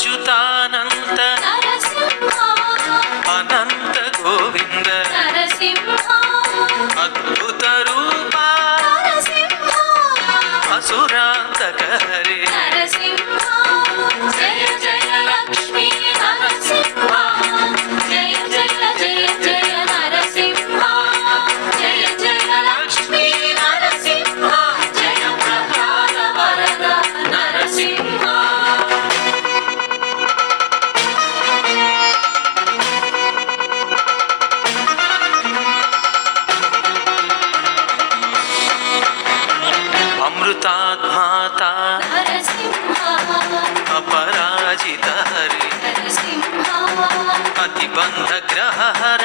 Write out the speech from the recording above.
అచ్యుతానంత అనంత గోవింద అద్భుత రూప అసురాంతక హరే జయ జయ లక్ష్మీ నరసింహ జయ జయ జయ జయ నరసింహ జయ జయ లక్ష్మీ నరసింహ జయ ప్రహ్లాద వరద నరసింహ. అమృతాత్మాత అపరాజిత హరి అతిబంధ గ్రహ హర